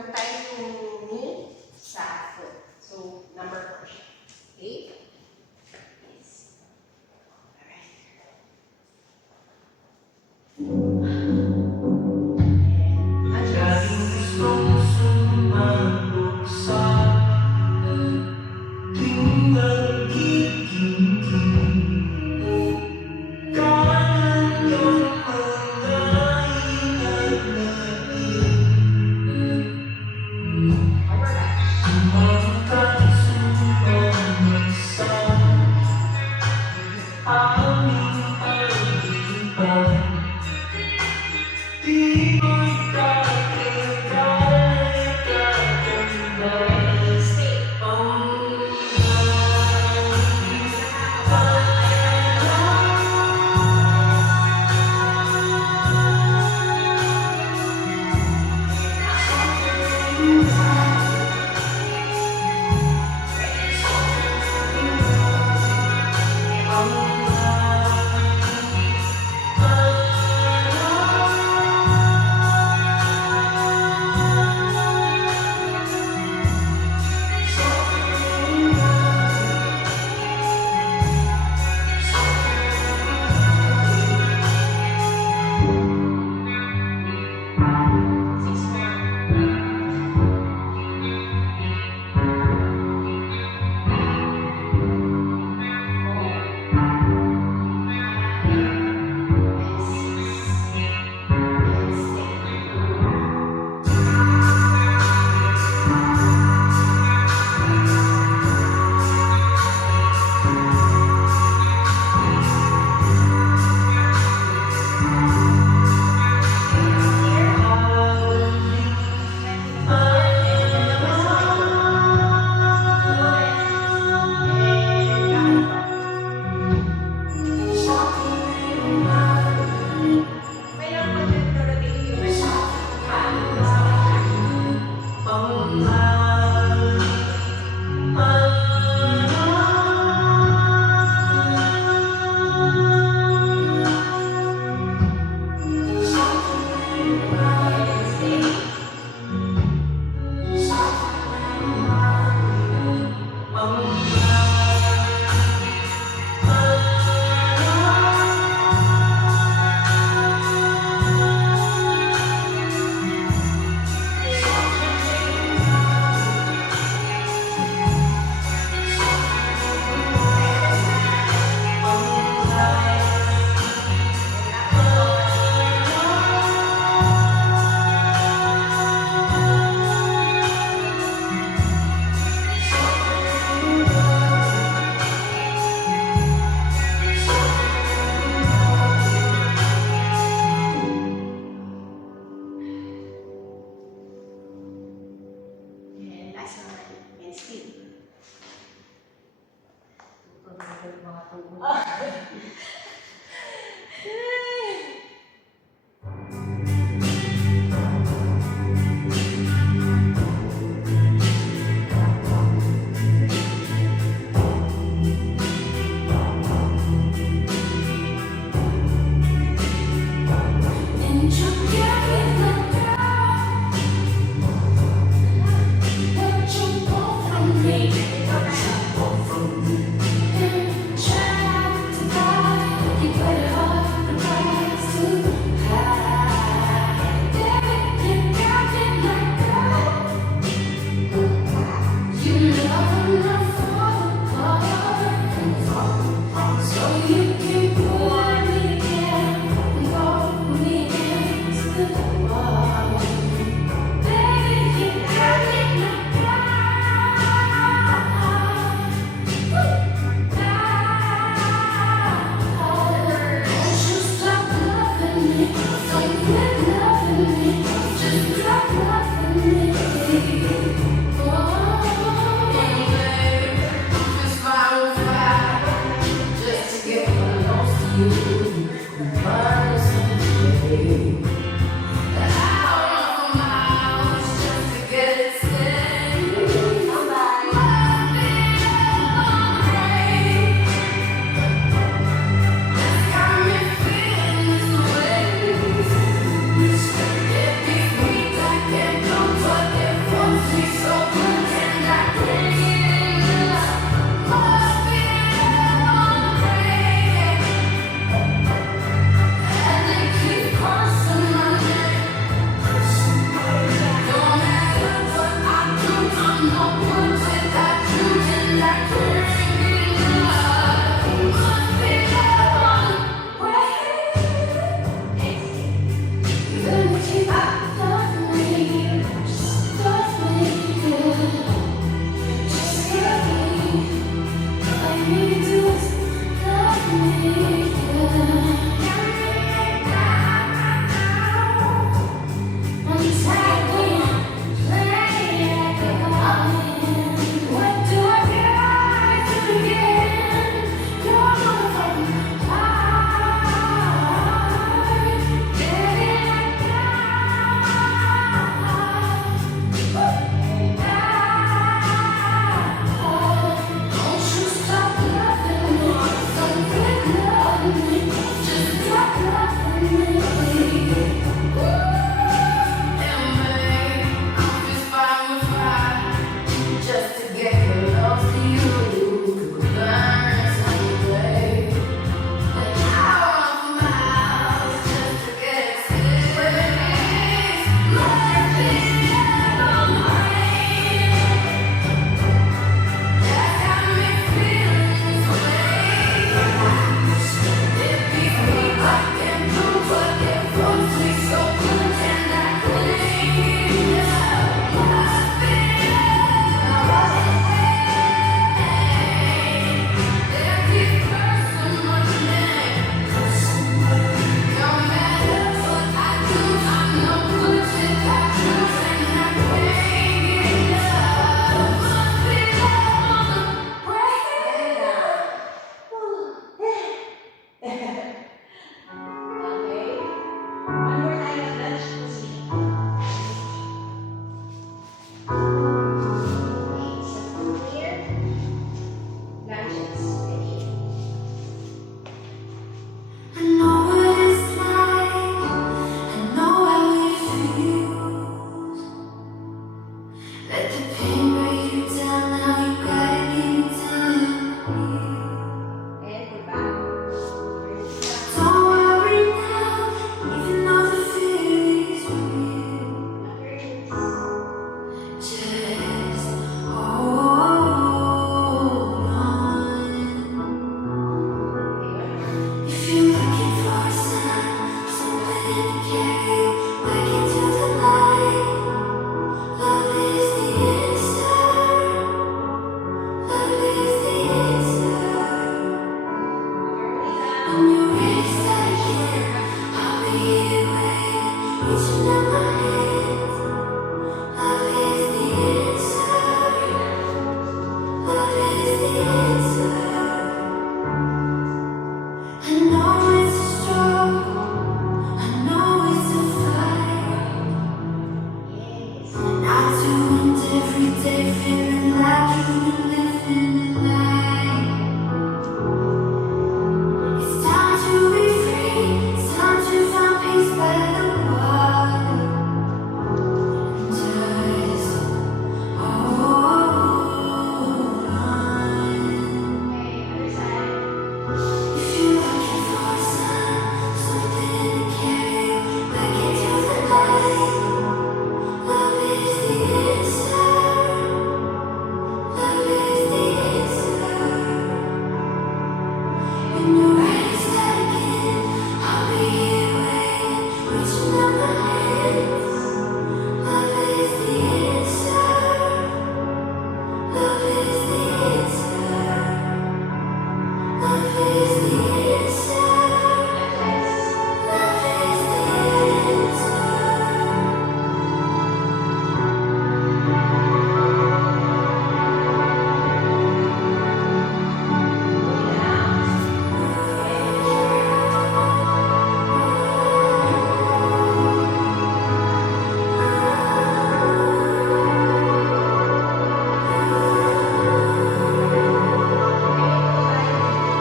Antayin yung knee sa foot. So, number 4 siya. Okay? Yes. Alright. Every day feeling like you've been living a lie. It's time to be free. It's time to find peace by the water. Just hold on. If you're looking for a sign, something to carry you back into the light. Love is the answer. Love is the answer. When you're ready, start again. I'll be here waiting, reaching out my hands. Love is the answer. Love is the answer. Love is the answer. Love is the answer.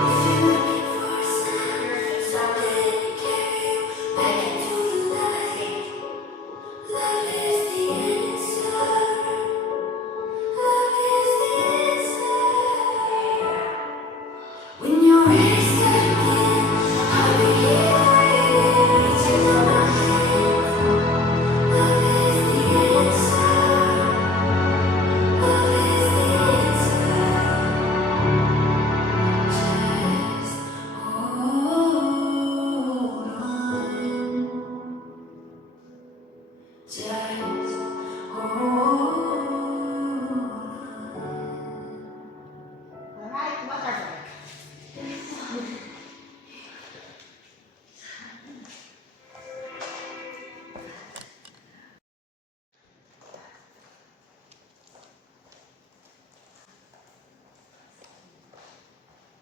If you're looking for a sign, something to carry you back into the light. Love is the answer. Love is the answer. When you're ready, start again. I'll be here waiting, reaching out my hands. Love is the answer. Love is the answer. Just hold on. Just hold on. Alright, water break.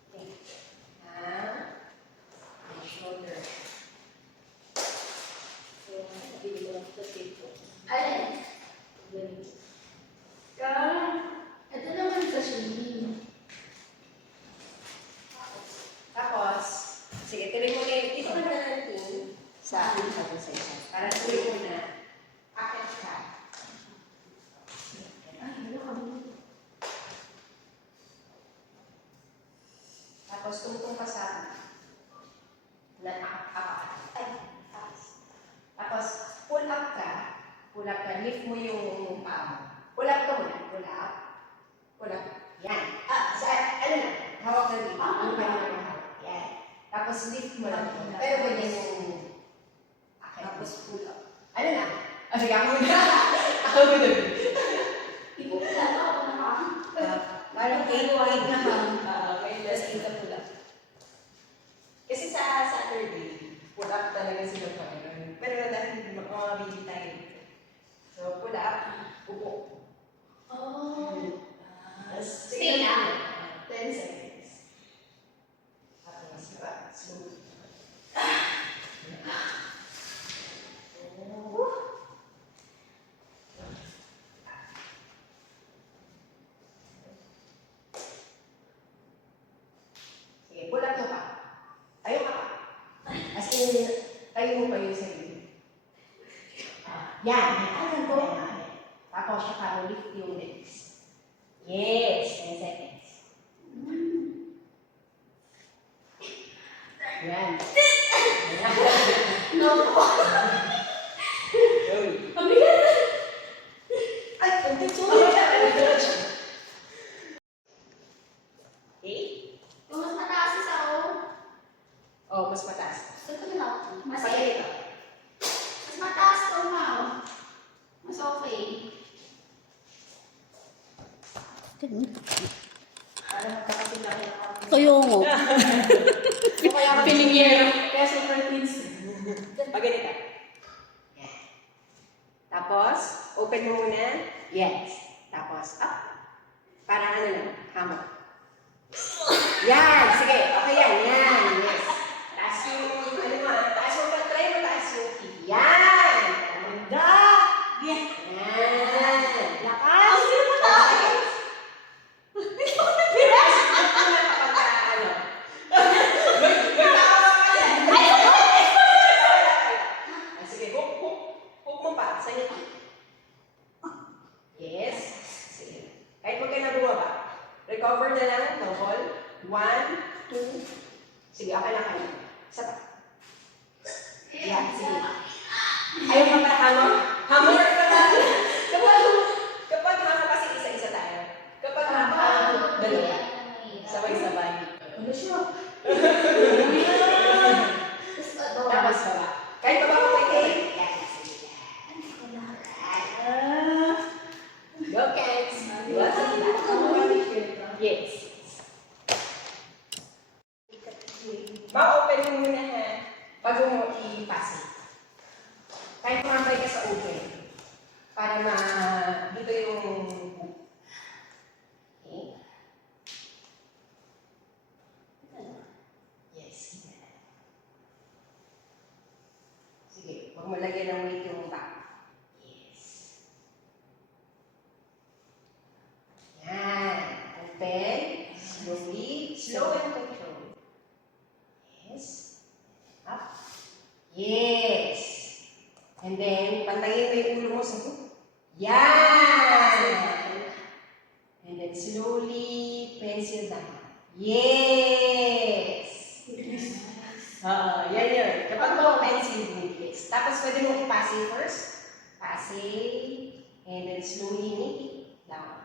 Okay. Now, shoulder. Alin? Ito naman sa swimming. Tapos, sige, tuloy mo na dito ka na natin sa akin sa isa. Para tuloy mo na, akit ka. Tapos, tungtong ka sa tapos, pull up ka, lift mo yung paa mo. Pull up ka muna, pull up. Yan. Ano na, hawak na dito. Yung kanya na hawak. Yan. Tapos, lift mo lang. Pero ganyan yung akit. Tapos, pull up. Ano na? Sige, ako muna. Ako muna. Ipupunta ako na Parang 8 na hang. Tapos, 8 ka pull up. Kasi sa Saturday, pull up talaga sila pa. Pero dahil mga baby tayo. So, pull up, upo. Oh. Stay na. 10 seconds. Tapos, slow. Sige, pull up mo pa. Tayo ka pa. As in, tayo mo pa yung sarili. Yan. Tapos, siya ka lift yung legs. Yes, 10 seconds. Yan. No. Joey. Mabigat. Ay, konti sorry. Okay? Yung mas mataas isa ako. Oh, mas mataas. Ito na lang. Mas Pagkalito. Mas mataas to now. Mas okay. Para magkakasilaki ako. Kayo mo. Piling year. Kaya super twins. Pag ganito. Yan. Tapos, open mo muna. Yes. Tapos, up. Parang ano lang, hammock. Yan. Sige. Okay yan. Yan. Yes. Taas yung, ano mo, taas mo pa. Try mo taas yung feet. Yan. Ganda. Yan. Lakas! Yes. Bilas. Ano kapag ano? May tawa ka yan. Sige, hook mo pa sa inyo. Yes. Sige. Kahit huwag ka na bumaba. Recover na lang. Double. 1, 2. Sige, okay na kayo. Isa pa. Yan, sige. Ayaw ka pala hammer? Hammer ka na. Kapag hammer kasi isa-isa tayo. Kapag hammer, dalawa. Sabay-sabay. Ano siya? Tapos baba. Kahit baba ko kayo. Yan, sige. Go, Kens. Yes. Ma-open mo muna ha. Bago mo i-pass. Kahit mambay ka sa open. Para dito yung hook. Okay. Yes. Sige, huwag mo lagyan ng weight yung back. Yes. Yan. Open. Slowly. Slow and control. Yes. Up. Yes. And then, pantayin mo yung ulo mo sa hook. Yan. And then, slowly, pencil down. Yes. Yan yun. Kapag mo pencil, yes. Tapos, pwede mo i-passing first. Passing. And then, slowly, make it down.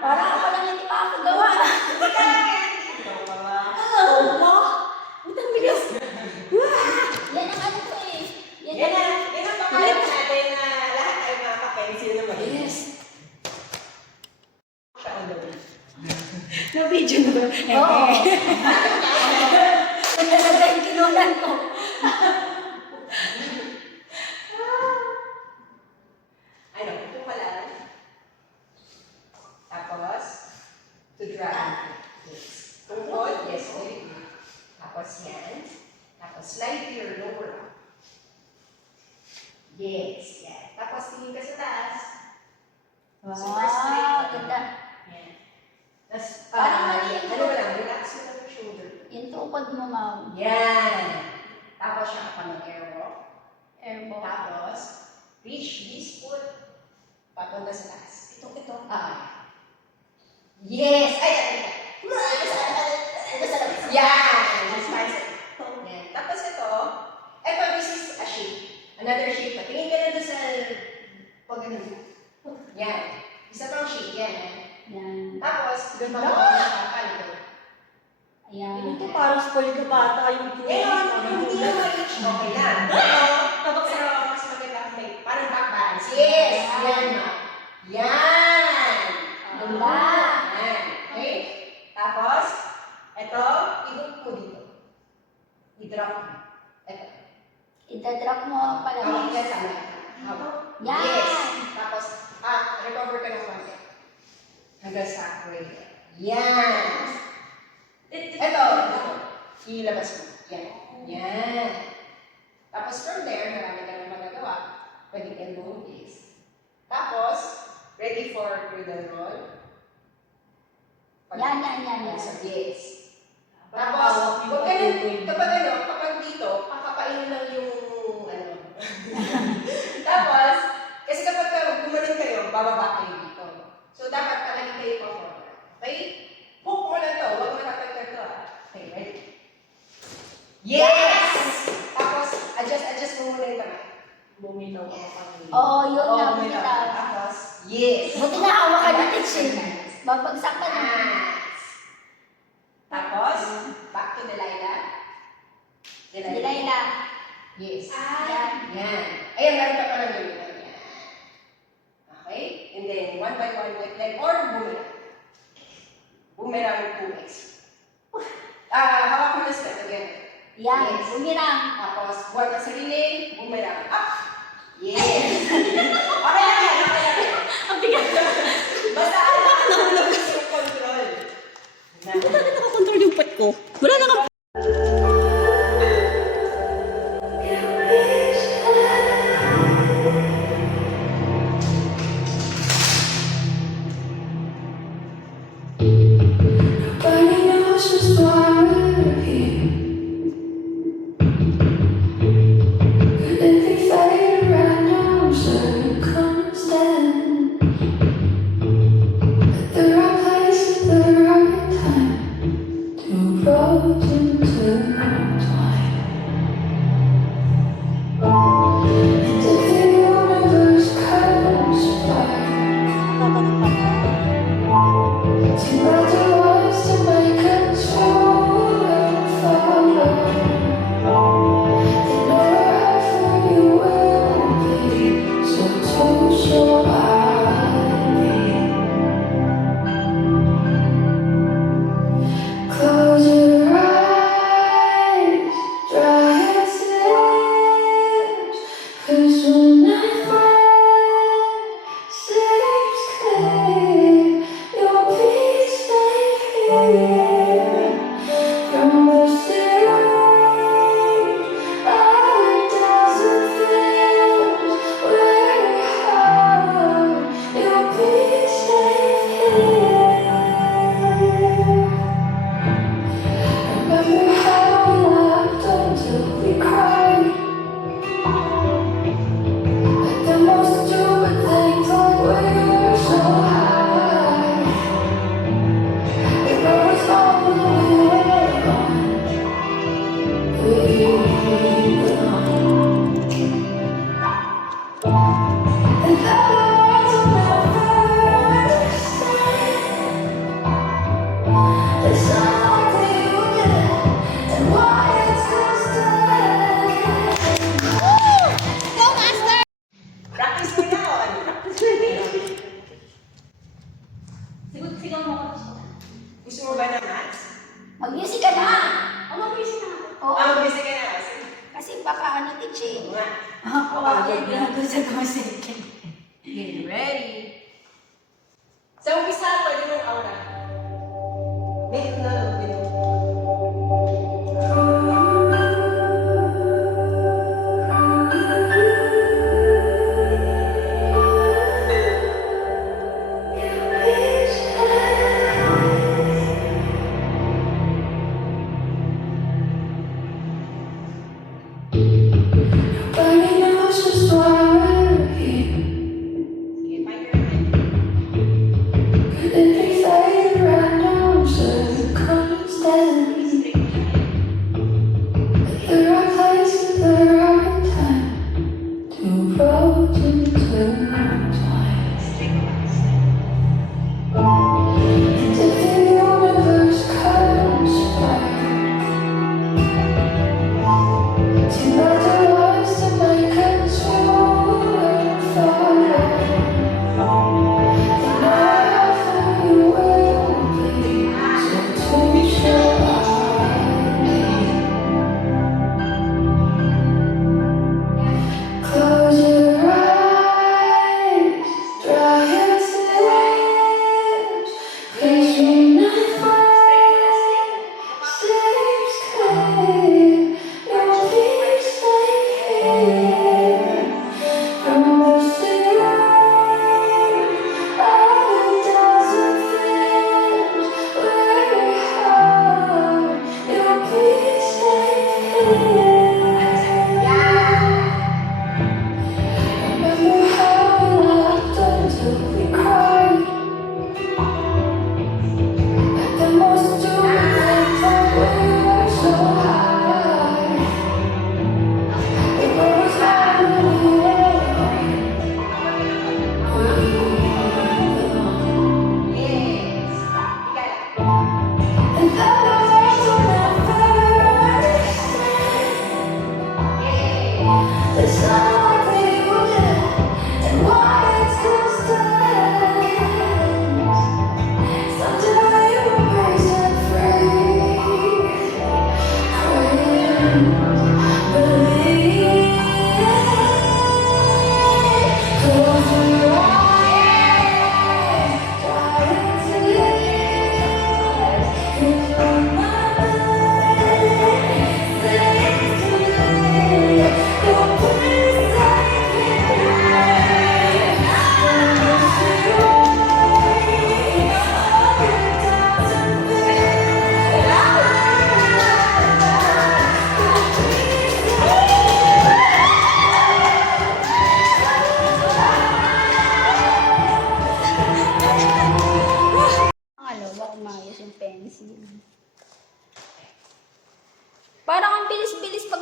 Parang ako lang hindi makakagawa. Utang bilis. Yan ang ano ko eh. Yan ang pangalan natin na lahat ay makaka-pencil naman. Yes. Na-video na ba? Oo. Talaga yung kinunan ko. Ano, ito pala. Tapos, to drag. Yes. Tungkol, yes, very good. Tapos yan. Tapos slide to your lower arm. Yes, yan. Tapos tingin ka sa taas. Super straight. Wow, ganda. Yan. Tapos, Parang mali yung ano lang, relax mo lang yung shoulder. Yung tukod mo, ma'am. Yan. Tapos siya ka ng air walk. Airboat. Tapos, reach this foot. Papunta sa taas. Ito. Yes! Ay! Yan! Just bicep. Yan. Tapos ito, this is a shape. Another shape. Tingin ka na doon sa pag ano. Yan. Isa pang shape. Yan. Yan. Tapos, doon pa mo siya palikod. Ayan. Ito parang spoil ka bata yung Ngayon, kung hindi mo ma-reach, okay lang. Kapag sa mas maganda kung may parang back balance. Yes! Yan, ma. Yan! Ganda. Yan. Okay? Tapos, ito, i-hook mo dito. I-drop mo. Ito. Itadrop mo pala. Hawak yan tama. Hawak. Yan. Yes! Tapos, recover ka ng konti. Hanggang sa way. Yan! Ito. Ilabas mo. Yan. Yan. Tapos from there, marami ka nang magagawa. Pwede elbow this. Tapos, ready for cradle roll. Yan. So, yes. Tapos, huwag ka nang, kapag dito, kakapain lang yung, Tapos, kasi kapag gumanon kayo, bababa kayo dito. So, dapat palagi kayo pa-forward. Okay? Hook mo lang to. Huwag mo natagdag to. Okay, ready? Yes! Tapos, adjust mo muna yung kamay. Bumitaw ka pa kami. Oo, yun Oo, lang. bumitaw. Bumitaw. Tapos, yes! Buti na hawa ka natin siya. Babagsak ka na. Nice! Tapos, back to Delilah. Delilah. Yes. Yan. Yan. Ayan, meron ka palang gamitan. Yan. Okay? And then, one by one, with leg or boomerang. Boomerang 2x. Hawak mo Sige. Yan, Yes. bumirang. Tapos, buhat ang sarili, boomerang. Up! Yes! Okay lang yan, okay lang yan. Ang bigat. Basta alam yung control. Bakit nakakontrol yung pet ko? Wala na ka. Nobody knows just why we're here. Could it be fate or random circumstance? At the right place at the right time, two roads intertwine. And if the universe conspires to build walls to make us fall and follow, then wherever you will be, so too shall I be. Close your eyes, dry your tears, 'cause when nightmare sleeps clear, your peace may hear from the sea of desert fields where hard, your peace may hear. Remember how we laughed until we cried at the most stupid things, like we were so high. It was all the way on. We went on. And others will never understand the sound that you get and why it still stands. Go, Master! Practice mo yun. Sigaw mo ako. Gusto mo ba na maths? Mag-music ka na! Mag-music na ako. Oo. Busy ka na. Sige. Kasi baka ano, teaching. Oo nga. Okay, ginagawa ko second. Get ready. Sa umpisa, pwede mong aura. Make love with Nobody knows just why we're here. Sige, find your mind. Could it be fate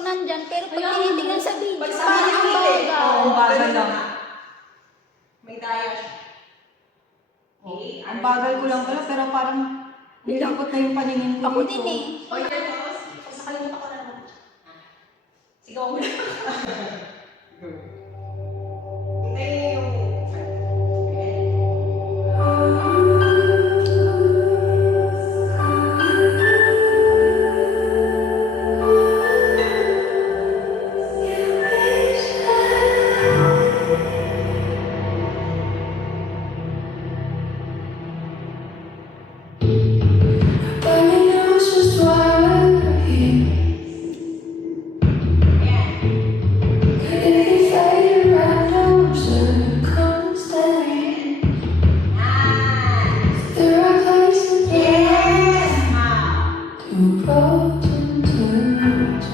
nandyan, pero pag tinitingnan sa video, Pag sa parang ang video, bagal. Oo, bagal lang. May daya siya. Okay? Ang bagal ko lang pala, pero parang nilakot na yung paningin ko. Ako dito. din eh. O, yan po. Nakalimutan ko na naman. Sigaw mo na. Hintayin niyo yung... Burning house just while we're here. Could it be fate random circumstance? The right place and time. Two roads intertwined.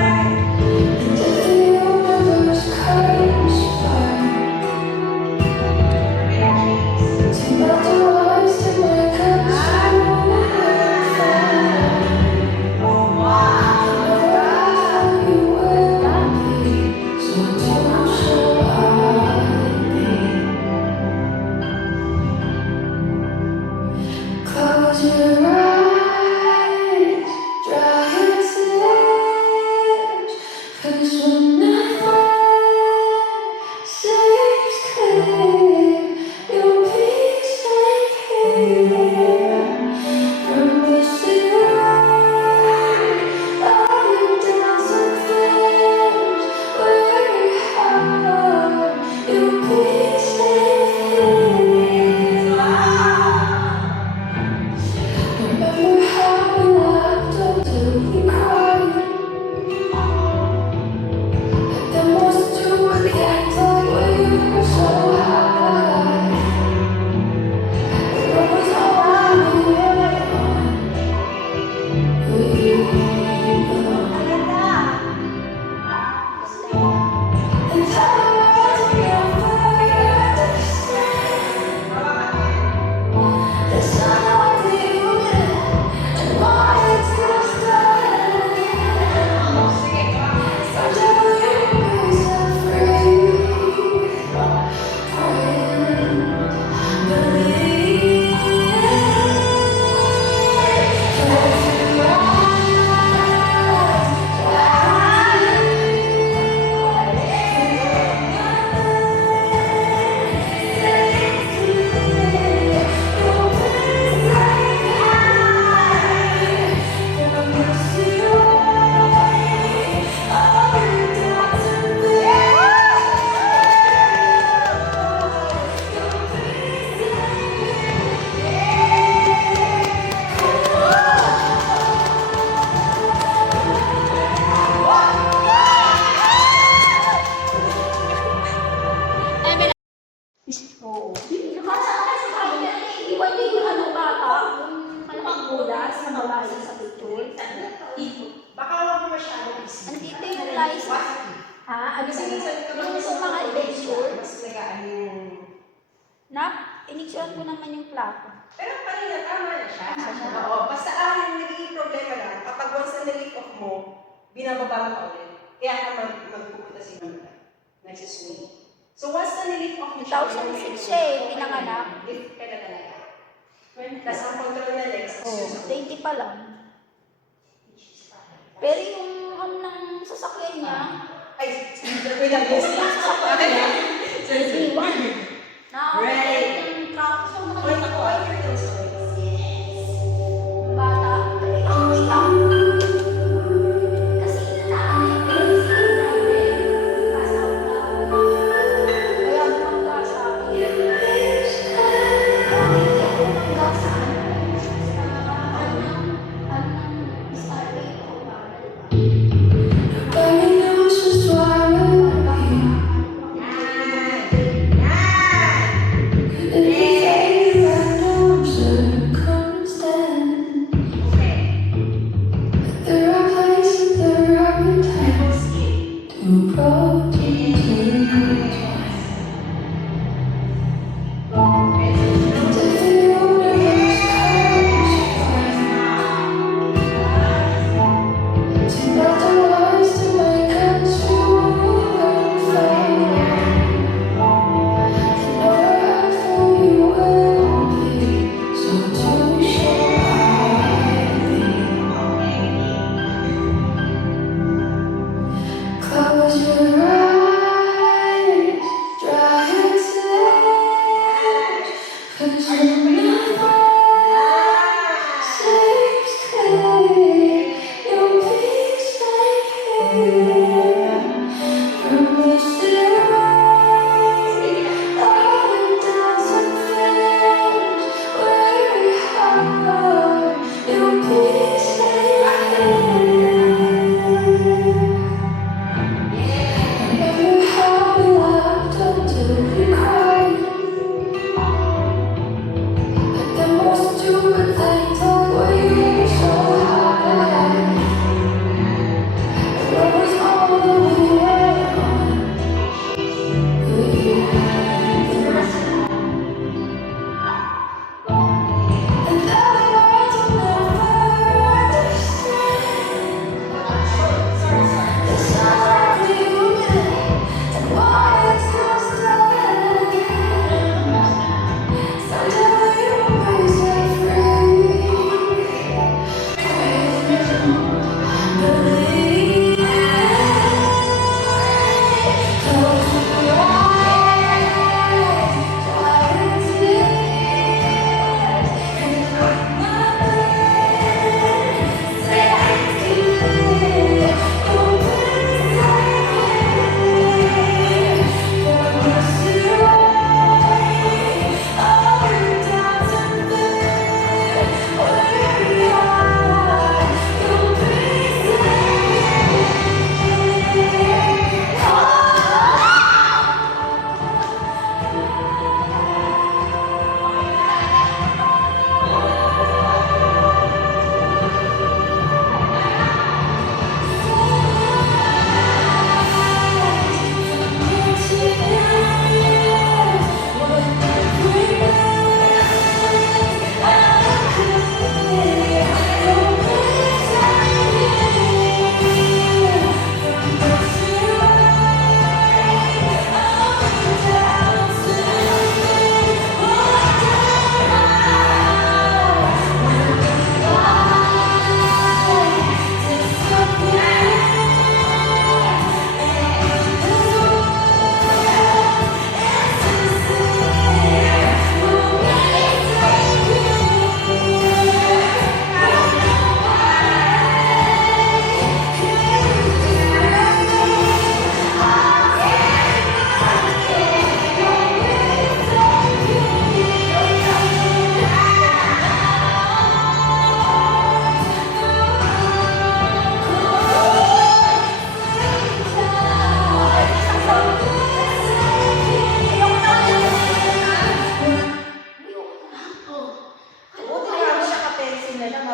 And if the universe conspires to melt the rise to make us close your eyes, dry your tears, 'cause when nothing seems clear, you'll be safe here from the ceiling of your dancing flames. Worry hard, you'll be safe here. Remember how we laughed until we cried? Let them most do what they act like we were so high. The road was all we were on. We and time was never understand. The sun of the union and why it's just such a universe set free. Believe. Close your Oo. Kasi sabi niya, iwan niya yung ano bata, yung malaking bulas na babae sa picture. Baka huwag mo masyadong isip. Andito yung license. Ha? Ano Kasi minsan kapag yung mga adventure? mas nagaan yung... Na, inicturan ko naman yung plato. Pero kanina, tama na siya. Siya. Oo, basta ang nagiging problema lang, kapag once na nilift off mo, binababa mo pa ulit. Kaya ka magpupunta si Mama. Nagsiswing. So once na nilift off mo 2006 siya eh, pinanganak. Lift ka na talaga. Tapos ang control na next is Oo, yung 20 pa lang. Pero yung ng sasakyan niya, ay, wait lang, yes. iwan. Right. Yung truck, so Wait, nakita ko, wait, wait, wait, sorry. bata, ang ilang. Kasi inaanay ko yung sinabi, pass out na. Kaya bumangga sa akin. Hindi ako bumangga sa ano, Starway ko ba? Burning house just while we're here. Yan! Yan! Could it be fate random circumstance?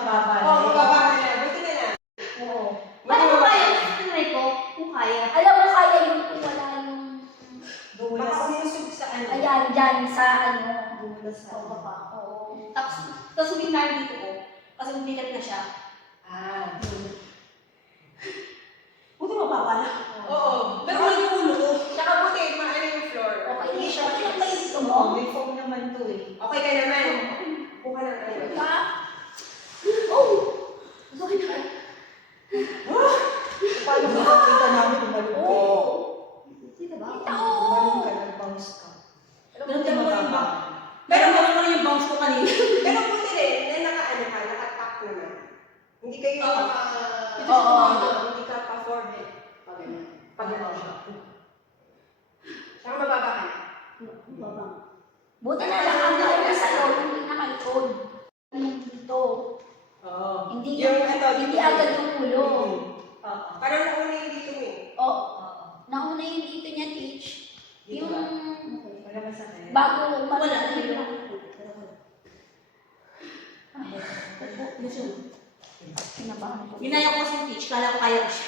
mababa. Oo, mababa na lang. Buti na lang. Oo. Buti Paano kung mababa. kaya? Tinry ko, kung kaya. Alam mo, kaya yung kung wala yung... Baka umusog sa ano. Ayan, dyan, sa ano. Bumulas sa Oo, baba. Oo. Tapos umintahan dito ko. Kasi umikat na siya. Ah. Buti mababa na. Oo. Pero yung ulo ko. Tsaka buti, maano yung floor. Okay, Hindi siya okay lang ba yung gusto mo? Oo, may foam naman to eh. Okay ka naman. Kuha ng ano. Diba? Oh! Gusto ko na. Paano makakita namin umalong ka? Oo. Kita ba? Kita, oo. Umalong ka, nag-bounce ka. Ganun din mo yung bounce. Pero Ganun mo rin yung bounce ko kanina. Pero buti rin, na naka-ano ka, naka-tap naman. Hindi kayo Oo. hindi ka pa-forehead. Pag ano. Pag ano siya. Saka mababa ka na. Baba. Buti na lang ang gawin na sa loob, hindi nakalikod. Anong dito? Oo. Hindi, Yung ito, hindi dito. agad yung ulo. Oo. Parang nauna yung dito mo eh. Oh, Oo. nauna yung dito niya, teach. Dito Yung ba? Wala masakit. bago Wala. yung Kinabahan ko. Ginaya ko kasi yung teach, kala ko kaya ko siya.